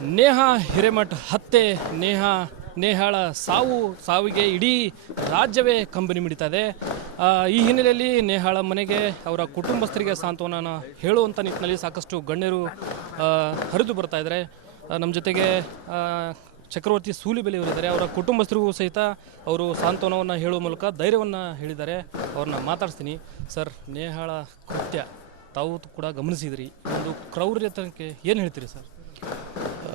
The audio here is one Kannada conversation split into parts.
ನೇಹಾ ಹಿರೇಮಠ್ ಹತ್ಯೆ ನೇಹಾ, ನೇಹಾಳ ಸಾವು, ಸಾವಿಗೆ ಇಡೀ ರಾಜ್ಯವೇ ಕಂಬನಿ ಮಿಡಿತಾ ಇದೆ ಈ ಹಿನ್ನೆಲೆಯಲ್ಲಿ ನೇಹಾಳ ಮನೆಗೆ ಅವರ ಕುಟುಂಬಸ್ಥರಿಗೆ ಸಾಂತ್ವನ ಹೇಳುವಂಥ ನಿಟ್ಟಿನಲ್ಲಿ ಸಾಕಷ್ಟು ಗಣ್ಯರು ಹರಿದು ಬರ್ತಾ ಇದ್ದಾರೆ. ನಮ್ಮ ಜೊತೆಗೆ ಚಕ್ರವರ್ತಿ ಸೂಲಿಬೆಲೆ ಅವರಿದ್ದಾರೆ ಅವರ ಕುಟುಂಬಸ್ಥರಿಗೂ ಸಹಿತ ಅವರು ಸಾಂತ್ವನವನ್ನು ಹೇಳುವ ಮೂಲಕ ಧೈರ್ಯವನ್ನು ಹೇಳಿದ್ದಾರೆ. ಅವ್ರನ್ನ ಮಾತಾಡ್ತೀನಿ ಸರ್, ನೇಹಾಳ ಕೃತ್ಯ ತಾವು ಕೂಡ ಗಮನಿಸಿದ್ರಿ. ಒಂದು ಕ್ರೌರ್ಯತನಕ್ಕೆ ಏನು ಹೇಳ್ತೀರಿ ಸರ್?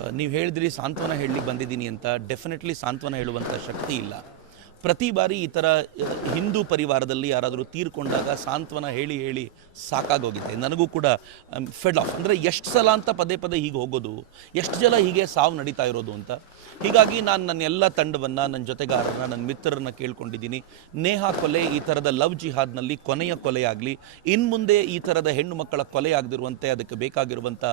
ನೀವು ಹೇಳಿದ್ರಿ ಸಾಂತ್ವನ ಹೇಳಲಿಕ್ಕೆ ಬಂದಿದ್ದೀನಿ ಅಂತ. ಡೆಫಿನೆಟ್ಲಿ ಸಾಂತ್ವನ ಹೇಳುವಂಥ ಶಕ್ತಿ ಇಲ್ಲ. ಪ್ರತಿ ಬಾರಿ ಈ ಥರ ಹಿಂದೂ ಪರಿವಾರದಲ್ಲಿ ಯಾರಾದರೂ ತೀರ್ಕೊಂಡಾಗ ಸಾಂತ್ವನ ಹೇಳಿ ಹೇಳಿ ಸಾಕಾಗೋಗಿದೆ ನನಗೂ ಕೂಡ ಫೆಡ್ ಆಫ್ ಅಂದರೆ ಎಷ್ಟು ಸಲ ಅಂತ ಪದೇ ಪದೇ ಹೀಗೆ ಹೋಗೋದು, ಎಷ್ಟು ಜನ ಹೀಗೆ ಸಾವು ನಡೀತಾ ಇರೋದು ಅಂತ. ಹೀಗಾಗಿ ನಾನು ನನ್ನ ಎಲ್ಲ ತಂಡವನ್ನು ನನ್ನ ಜೊತೆಗಾರರನ್ನ ನನ್ನ ಮಿತ್ರರನ್ನ ಕೇಳ್ಕೊಂಡಿದ್ದೀನಿ. ನೇಹಾ ಕೊಲೆ ಈ ಥರದ ಲವ್ ಜಿಹಾದ್ನಲ್ಲಿ ಕೊನೆಯ ಕೊಲೆಯಾಗಲಿ ಇನ್ನು ಮುಂದೆ ಈ ಥರದ ಹೆಣ್ಣು ಮಕ್ಕಳ ಕೊಲೆ ಆಗದಿರುವಂತೆ ಅದಕ್ಕೆ ಬೇಕಾಗಿರುವಂಥ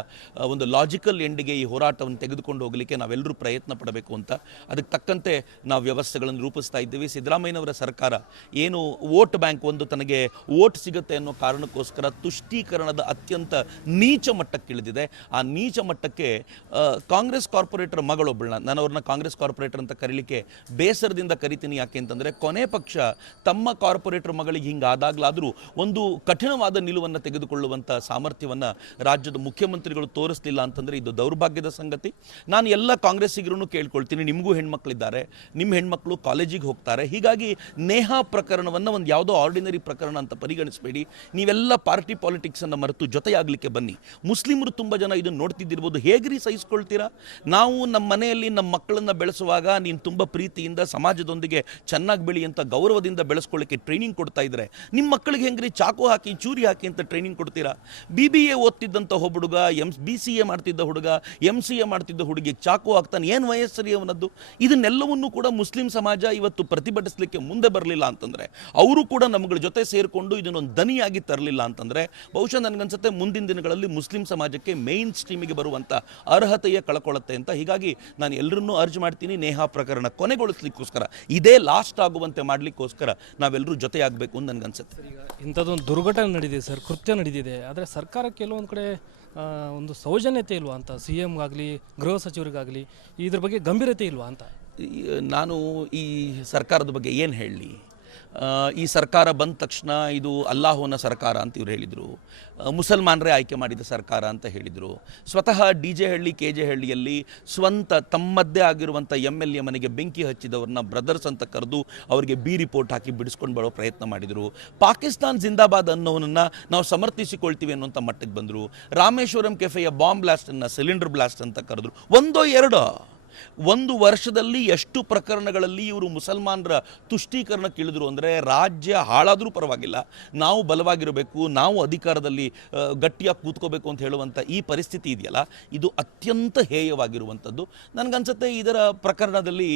ಒಂದು ಲಾಜಿಕಲ್ ಎಂಡಿಗೆ ಈ ಹೋರಾಟವನ್ನು ತೆಗೆದುಕೊಂಡು ಹೋಗಲಿಕ್ಕೆ ನಾವೆಲ್ಲರೂ ಪ್ರಯತ್ನ ಪಡಬೇಕು ಅಂತ. ಅದಕ್ಕೆ ತಕ್ಕಂತೆ ನಾವು ವ್ಯವಸ್ಥೆಗಳನ್ನು ರೂಪಿಸ್ತಾ ಇದ್ದೀವಿ. ಸಿದ್ದರಾಮಯ್ಯನವರ ಸರ್ಕಾರ ಏನು ವೋಟ್ ಬ್ಯಾಂಕ್ ಒಂದು ತನಗೆ ವೋಟ್ ಸಿಗುತ್ತೆ ಅನ್ನೋ ಕಾರಣಕ್ಕೋಸ್ಕರ ತುಷ್ಟೀಕರಣದ ಅತ್ಯಂತ ನೀಚ ಮಟ್ಟಕ್ಕೆ ಇಳಿದಿದೆ ಆ ನೀಚ ಮಟ್ಟಕ್ಕೆ ಕಾಂಗ್ರೆಸ್ ಕಾರ್ಪೊರೇಟರ್ ಮಗಳೊಬ್ಬಳನ್ನ, ನಾನು ಅವ್ರನ್ನ ಕಾಂಗ್ರೆಸ್ ಕಾರ್ಪೊರೇಟರ್ ಅಂತ ಕರೀಲಿಕ್ಕೆ ಬೇಸರದಿಂದ ಕರಿತೀನಿ ಯಾಕೆ ಅಂತಂದರೆ, ಕೊನೆ ಪಕ್ಷ ತಮ್ಮ ಕಾರ್ಪೊರೇಟರ್ ಮಗಳಿಗೆ ಹಿಂಗಾದಾಗಲಾದರೂ ಒಂದು ಕಠಿಣವಾದ ನಿಲುವನ್ನು ತೆಗೆದುಕೊಳ್ಳುವಂಥ ಸಾಮರ್ಥ್ಯವನ್ನು ರಾಜ್ಯದ ಮುಖ್ಯಮಂತ್ರಿಗಳು ತೋರಿಸಲಿಲ್ಲ ಅಂತಂದರೆ ಇದು ದೌರ್ಭಾಗ್ಯದ ಸಂಗತಿ. ನಾನು ಎಲ್ಲ ಕಾಂಗ್ರೆಸ್ಸಿಗರೂ ಕೇಳ್ಕೊಳ್ತೀನಿ, ನಿಮಗೂ ಹೆಣ್ಮಕ್ಳಿದ್ದಾರೆ ನಿಮ್ಮ ಹೆಣ್ಮಕ್ಳು ಕಾಲೇಜಿಗೆ ಹೋಗ್ತಾರೆ ಹೀಗಾಗಿ ನೇಹಾ ಪ್ರಕರಣವನ್ನು ಒಂದು ಯಾವುದೋ ಆರ್ಡಿನರಿ ಪ್ರಕರಣ ಅಂತ ಪರಿಗಣಿಸಬೇಡಿ. ನೀವೆಲ್ಲ ಪಾರ್ಟಿ ಪಾಲಿಟಿಕ್ಸನ್ನು ಮರೆತು ಜೊತೆಯಾಗಲಿಕ್ಕೆ ಬನ್ನಿ. ಮುಸ್ಲಿಮರು ತುಂಬ ಜನ ಇದನ್ನು ನೋಡ್ತಿದ್ದಿರ್ಬೋದು. ಹೇಗ್ರಿ ಸಹಿಸ್ಕೊಳ್ತೀರಾ? ನಾವು ನಮ್ಮ ಮನೆಯಲ್ಲಿ ನಮ್ಮ ಮಕ್ಕಳನ್ನು ಬೆಳೆಸುವಾಗ ನೀನು ತುಂಬ ಪ್ರೀತಿಯಿಂದ ಸಮಾಜದೊಂದಿಗೆ ಚೆನ್ನಾಗಿ ಬೆಳಿ ಅಂತ ಗೌರವದಿಂದ ಬೆಳೆಸ್ಕೊಳ್ಳಿಕ್ಕೆ ಟ್ರೈನಿಂಗ್ ಕೊಡ್ತಾ ಇದ್ರೆ ನಿಮ್ಮ ಮಕ್ಕಳಿಗೆ ಹೆಂಗ್ರಿ ಚಾಕು ಹಾಕಿ, ಚೂರಿ ಹಾಕಿ ಅಂತ ಟ್ರೈನಿಂಗ್ ಕೊಡ್ತೀರಾ? ಬಿ ಬಿ ಎ ಓದ್ತಿದ್ದಂಥ ಹುಡುಗ ಎಂ ಬಿ ಸಿ ಎ ಮಾಡ್ತಿದ್ದ ಹುಡುಗ ಎಂ ಸಿ ಎ ಮಾಡ್ತಿದ್ದ ಹುಡುಗಿಗೆ ಚಾಕು ಹಾಕ್ತಾನೆ. ಏನು ವಯಸ್ಸರಿ ಅವನದ್ದು? ಇದನ್ನೆಲ್ಲವನ್ನೂ ಕೂಡ ಮುಸ್ಲಿಂ ಸಮಾಜ ಇವತ್ತು ಪ್ರತಿಭಟಿಸಲಿಕ್ಕೆ ಮುಂದೆ ಬರಲಿಲ್ಲ ಅಂತಂದರೆ, ಅವರು ಕೂಡ ನಮ್ಗಳ ಜೊತೆ ಸೇರಿಕೊಂಡು ಇದನ್ನೊಂದು ದನಿಯಾಗಿ ತರಲಿಲ್ಲ ಅಂತಂದರೆ, ಬಹುಶಃ ನನಗನ್ಸುತ್ತೆ ಮುಂದಿನ ದಿನಗಳಲ್ಲಿ ಮುಸ್ಲಿಂ ಸಮಾಜಕ್ಕೆ ಮೇನ್ ಸ್ಟ್ರೀಮಿಗೆ ಬರುವಂಥ ಅರ್ಹತೆಯೇ ಕಳ್ಕೊಳ್ಳುತ್ತೆ ಅಂತ. ಹೀಗಾಗಿ ನಾನು ಎಲ್ಲರನ್ನೂ ಅರ್ಜಿ ಮಾಡ್ತೀನಿ, ನೇಹಾ ಪ್ರಕರಣ ಕೊನೆಗೊಳಿಸ್ಲಿಕ್ಕೋಸ್ಕರ, ಇದೇ ಲಾಸ್ಟ್ ಆಗುವಂತೆ ಮಾಡಲಿಕ್ಕೋಸ್ಕರ ನಾವೆಲ್ಲರೂ ಜೊತೆಯಾಗಬೇಕು ಅಂತ ನನಗನ್ಸುತ್ತೆ. ಇಂಥದ್ದೊಂದು ದುರ್ಘಟನೆ ನಡೆದಿದೆ ಸರ್, ಕೃತ್ಯ ನಡೆದಿದೆ ಆದರೆ ಸರ್ಕಾರ ಕೆಲವೊಂದು ಕಡೆ ಒಂದು ಸೌಜನ್ಯತೆ ಇಲ್ವಾ ಅಂತ ಸಿ ಎಮ್ಗಾಗಲಿ ಗೃಹ ಸಚಿವರಿಗಾಗಲಿ, ಇದ್ರ ಬಗ್ಗೆ ಗಂಭೀರತೆ ಇಲ್ವಾ ಅಂತ? ನಾನು ಈ ಸರ್ಕಾರದ ಬಗ್ಗೆ ಏನು ಹೇಳಲಿ ಈ ಸರ್ಕಾರ ಬಂದ ತಕ್ಷಣ ಇದು ಅಲ್ಲಾಹೋನ ಸರ್ಕಾರ ಅಂತ ಇವ್ರು ಹೇಳಿದರು ಮುಸಲ್ಮಾನರೇ ಆಯ್ಕೆ ಮಾಡಿದ ಸರ್ಕಾರ ಅಂತ ಹೇಳಿದರು. ಸ್ವತಃ D J Halli K J ಹಳ್ಳಿಯಲ್ಲಿ ಸ್ವಂತ ತಮ್ಮದ್ದೇ ಆಗಿರುವಂಥ ಎಂ ಎಲ್ ಎ ಮನೆಗೆ ಬೆಂಕಿ ಹಚ್ಚಿದವ್ರನ್ನ ಬ್ರದರ್ಸ್ ಅಂತ ಕರೆದು ಅವರಿಗೆ ಬಿ ರಿಪೋರ್ಟ್ ಹಾಕಿ ಬಿಡಿಸ್ಕೊಂಡು ಬರೋ ಪ್ರಯತ್ನ ಮಾಡಿದರು. ಪಾಕಿಸ್ತಾನ್ ಜಿಂದಾಬಾದ್ ಅನ್ನೋನನ್ನು ನಾವು ಸಮರ್ಥಿಸಿಕೊಳ್ತೀವಿ ಅನ್ನುವಂಥ ಮಟ್ಟಕ್ಕೆ ಬಂದರು. ರಾಮೇಶ್ವರಂ ಕೆಫೆಯ ಬಾಂಬ್ ಬ್ಲಾಸ್ಟನ್ನು, ಸಿಲಿಂಡರ್ ಬ್ಲಾಸ್ಟ್ ಅಂತ ಕರೆದ್ರು. ಒಂದೋ ಎರಡೋ. ಒಂದು ವರ್ಷದಲ್ಲಿ ಎಷ್ಟು ಪ್ರಕರಣಗಳಲ್ಲಿ ಇವರು ಮುಸಲ್ಮಾನರ ತುಷ್ಟೀಕರಣಕ್ಕೆ ಇಳಿದ್ರು ಅಂದರೆ ರಾಜ್ಯ ಹಾಳಾದರೂ ಪರವಾಗಿಲ್ಲ. ನಾವು ಬಲವಾಗಿರಬೇಕು, ನಾವು ಅಧಿಕಾರದಲ್ಲಿ ಗಟ್ಟಿಯಾಗಿ ಕೂತ್ಕೋಬೇಕು ಅಂತ ಹೇಳುವಂಥ ಈ ಪರಿಸ್ಥಿತಿ ಇದೆಯಲ್ಲ, ಇದು ಅತ್ಯಂತ ಹೇಯವಾಗಿರುವಂಥದ್ದು ನನಗನ್ಸುತ್ತೆ ಇದರ ಪ್ರಕರಣದಲ್ಲಿ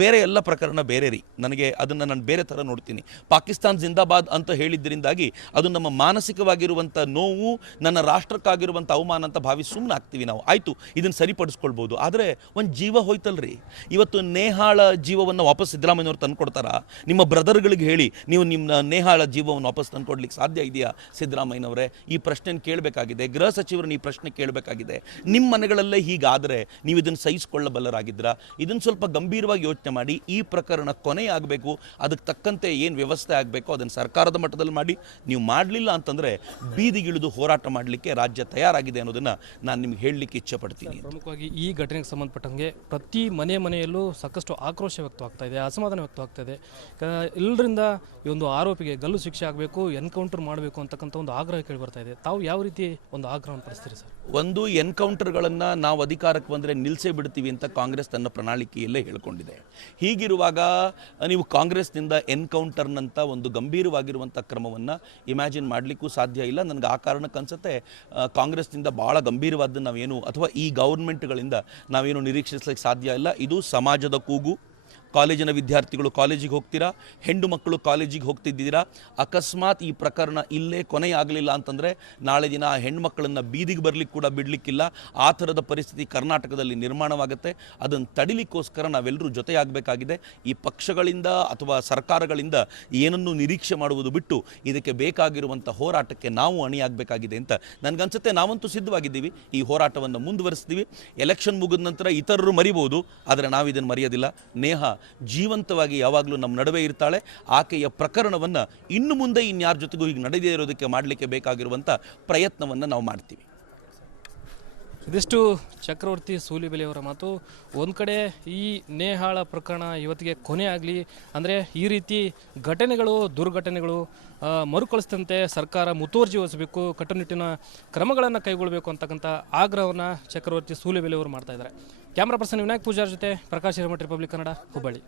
ಬೇರೆ ಎಲ್ಲ ಪ್ರಕರಣ ಬೇರೆ ರೀ. ನನಗೆ ಅದನ್ನು ನಾನು ಬೇರೆ ಥರ ನೋಡ್ತೀನಿ. ಪಾಕಿಸ್ತಾನ್ ಜಿಂದಾಬಾದ್ ಅಂತ ಹೇಳಿದ್ದರಿಂದಾಗಿ ಅದು ನಮ್ಮ ಮಾನಸಿಕವಾಗಿರುವಂಥ ನೋವು, ನನ್ನ ರಾಷ್ಟ್ರಕ್ಕಾಗಿರುವಂಥ ಅವಮಾನ ಅಂತ ಭಾವಿಸಿ ಸುಮ್ಮನೆ ಆಗ್ತೀವಿ ನಾವು. ಆಯಿತು ಇದನ್ನು ಸರಿಪಡಿಸ್ಕೊಳ್ಬೋದು. ಆದರೆ ಒಂದು ಜೀವ ಹೋಯ್ತಲ್ರಿ. ಇವತ್ತು ನೇಹಾಳ ಜೀವವನ್ನು ವಾಪಸ್ ಸಿದ್ದರಾಮಯ್ಯವ್ರು ತಂದ್ಕೊಡ್ತಾರ? ನಿಮ್ಮ ಬ್ರದರ್ಗಳಿಗೆ ಹೇಳಿ, ನೀವು ನಿಮ್ಮ ನೇಹಾಳ ಜೀವವನ್ನು ವಾಪಸ್ ತಂದುಕೊಡ್ಲಿಕ್ಕೆ ಸಾಧ್ಯ ಇದೆಯಾ ಸಿದ್ದರಾಮಯ್ಯನವರೇ? ಈ ಪ್ರಶ್ನೆನ ಕೇಳಬೇಕಾಗಿದೆ. ಗೃಹ ಸಚಿವರನ್ನ ಈ ಪ್ರಶ್ನೆ ಕೇಳಬೇಕಾಗಿದೆ. ನಿಮ್ಮ ಮನೆಗಳಲ್ಲೇ ಹೀಗಾದರೆ ನೀವು ಇದನ್ನು ಸಹಿಸಿಕೊಳ್ಳಬಲ್ಲರಾಗಿದ್ದೀರಾ? ಇದನ್ನು ಸ್ವಲ್ಪ ಗಂಭೀರವಾಗಿ ಯೋಚನೆ ಮಾಡಿ, ಈ ಪ್ರಕರಣ ಕೊನೆ ಆಗಬೇಕು, ಅದಕ್ಕೆ ತಕ್ಕಂತೆ ಏನು ವ್ಯವಸ್ಥೆ ಆಗಬೇಕು ಅದನ್ನು ಸರ್ಕಾರದ ಮಟ್ಟದಲ್ಲಿ ಮಾಡಿ. ನೀವು ಮಾಡಲಿಲ್ಲ ಅಂತಂದರೆ ಬೀದಿಗಿಳಿದು ಹೋರಾಟ ಮಾಡಲಿಕ್ಕೆ ರಾಜ್ಯ ತಯಾರಾಗಿದೆ ಅನ್ನೋದನ್ನು ನಾನು ನಿಮ್ಗೆ ಹೇಳಲಿಕ್ಕೆ ಇಚ್ಛೆ ಪಡ್ತೀನಿ ಪ್ರಮುಖವಾಗಿ ಈ ಘಟನೆಗೆ ಸಂಬಂಧಪಟ್ಟಂಗೆ ಪ್ರತಿ ಮನೆ ಮನೆಯಲ್ಲೂ ಸಾಕಷ್ಟು ಆಕ್ರೋಶ ವ್ಯಕ್ತವಾಗ್ತಾ ಇದೆ, ಅಸಮಾಧಾನ ವ್ಯಕ್ತವಾಗ್ತಾ ಇದೆ. ಎಲ್ಲರಿಂದ ಈ ಒಂದು ಆರೋಪಿಗೆ ಗಲ್ಲು ಶಿಕ್ಷೆ ಆಗಬೇಕು, ಎನ್ಕೌಂಟರ್ ಮಾಡಬೇಕು ಅಂತಕ್ಕಂಥ ಒಂದು ಆಗ್ರಹ ಕೇಳಿ ಬರ್ತಾ ಇದೆ. ತಾವು ಯಾವ ರೀತಿ ಒಂದು ಆಗ್ರಹವನ್ನು ಪಡಿಸ್ತೀರಿ ಸರ್? ಒಂದು ಎನ್ಕೌಂಟರ್ಗಳನ್ನು ನಾವು ಅಧಿಕಾರಕ್ಕೆ ಬಂದರೆ ನಿಲ್ಲಿಸೇ ಬಿಡ್ತೀವಿ ಅಂತ ಕಾಂಗ್ರೆಸ್ ತನ್ನ ಪ್ರಣಾಳಿಕೆಯಲ್ಲೇ ಹೇಳ್ಕೊಂಡಿದೆ. ಹೀಗಿರುವಾಗ ನೀವು ಕಾಂಗ್ರೆಸ್ನಿಂದ ಎನ್ಕೌಂಟರ್ನಂಥ ಒಂದು ಗಂಭೀರವಾಗಿರುವಂಥ ಕ್ರಮವನ್ನು ಇಮ್ಯಾಜಿನ್ ಮಾಡಲಿಕ್ಕೂ ಸಾಧ್ಯ ಇಲ್ಲ. ನನಗೆ ಆ ಕಾರಣಕ್ಕೆ ಅನ್ಸುತ್ತೆ ಕಾಂಗ್ರೆಸ್ನಿಂದ ಭಾಳ ಗಂಭೀರವಾದ ನಾವೇನು, ಅಥವಾ ಈ ಗೌರ್ಮೆಂಟ್ಗಳಿಂದ ನಾವೇನು ಸಾಧ್ಯ ಇಲ್ಲ. ಇದು ಸಮಾಜದ ಕೂಗು. ಕಾಲೇಜಿನ ವಿದ್ಯಾರ್ಥಿಗಳು ಕಾಲೇಜಿಗೆ ಹೋಗ್ತೀರಾ? ಹೆಣ್ಣು ಮಕ್ಕಳು ಕಾಲೇಜಿಗೆ ಹೋಗ್ತಿದ್ದೀರಾ? ಅಕಸ್ಮಾತ್ ಈ ಪ್ರಕರಣ ಇಲ್ಲೇ ಕೊನೆಯಾಗಲಿಲ್ಲ ಅಂತಂದರೆ ನಾಳೆ ದಿನ ಆ ಹೆಣ್ಮಕ್ಳನ್ನು ಬೀದಿಗೆ ಬರಲಿಕ್ಕೆ ಕೂಡ ಬಿಡಲಿಕ್ಕಿಲ್ಲ. ಆ ಥರದ ಪರಿಸ್ಥಿತಿ ಕರ್ನಾಟಕದಲ್ಲಿ ನಿರ್ಮಾಣವಾಗುತ್ತೆ. ಅದನ್ನು ತಡಿಲಿಕ್ಕೋಸ್ಕರ ನಾವೆಲ್ಲರೂ ಜೊತೆಯಾಗಬೇಕಾಗಿದೆ. ಈ ಪಕ್ಷಗಳಿಂದ ಅಥವಾ ಸರ್ಕಾರಗಳಿಂದ ಏನನ್ನು ನಿರೀಕ್ಷೆ ಮಾಡುವುದು ಬಿಟ್ಟು ಇದಕ್ಕೆ ಬೇಕಾಗಿರುವಂಥ ಹೋರಾಟಕ್ಕೆ ನಾವು ಅಣಿಯಾಗಬೇಕಾಗಿದೆ ಅಂತ ನನಗನ್ಸುತ್ತೆ. ನಾವಂತೂ ಸಿದ್ಧವಾಗಿದ್ದೀವಿ. ಈ ಹೋರಾಟವನ್ನು ಮುಂದುವರಿಸ್ತೀವಿ. ಎಲೆಕ್ಷನ್ ಮುಗಿದ ನಂತರ ಇತರರು ಮರಿಬೋದು. ಆದರೆ ನಾವು ಇದನ್ನು ಮರೆಯೋದಿಲ್ಲ. ನೇಹ ಜೀವಂತವಾಗಿ ಯಾವಾಗಲೂ ನಮ್ಮ ನಡುವೆ ಇರ್ತಾಳೆ. ಆಕೆಯ ಪ್ರಕರಣವನ್ನು ಇನ್ನು ಮುಂದೆ ಇನ್ಯಾರ ಜೊತೆಗೂ ಹೀಗೆ ನಡೆದೇ ಇರೋದಕ್ಕೆ ಮಾಡಲಿಕ್ಕೆ ಬೇಕಾಗಿರುವಂಥ ಪ್ರಯತ್ನವನ್ನು ನಾವು ಮಾಡ್ತೀವಿ. ಇದಿಷ್ಟು ಚಕ್ರವರ್ತಿ ಸೂಲಿಬೆಲೆಯವರ ಮಾತು. ಒಂದು ಕಡೆ ಈ ನೇಹಾಳ ಪ್ರಕರಣ ಇವತ್ತಿಗೆ ಕೊನೆ ಆಗಲಿ. ಅಂದರೆ ಈ ರೀತಿ ಘಟನೆಗಳು, ದುರ್ಘಟನೆಗಳು ಮರುಕಳಿಸದಂತೆ ಸರ್ಕಾರ ಮುತುವರ್ಜಿ ವಹಿಸಬೇಕು, ಕಟ್ಟುನಿಟ್ಟಿನ ಕ್ರಮಗಳನ್ನು ಕೈಗೊಳ್ಳಬೇಕು ಅಂತಕ್ಕಂಥ ಆಗ್ರಹವನ್ನು ಚಕ್ರವರ್ತಿ ಸೂಲಿಬೆಲೆಯವರು ಮಾಡ್ತಾ ಇದ್ದಾರೆ. ಕ್ಯಾಮ್ರಾ ಪರ್ಸನ್ ವಿನಾಯಕ್ ಪೂಜಾರ್ ಜೊತೆ ಪ್ರಕಾಶ್ ಹಿರಮಠ್, ರಿಪಬ್ಲಿಕ್ ಕನ್ನಡ, ಹುಬ್ಬಳ್ಳಿ.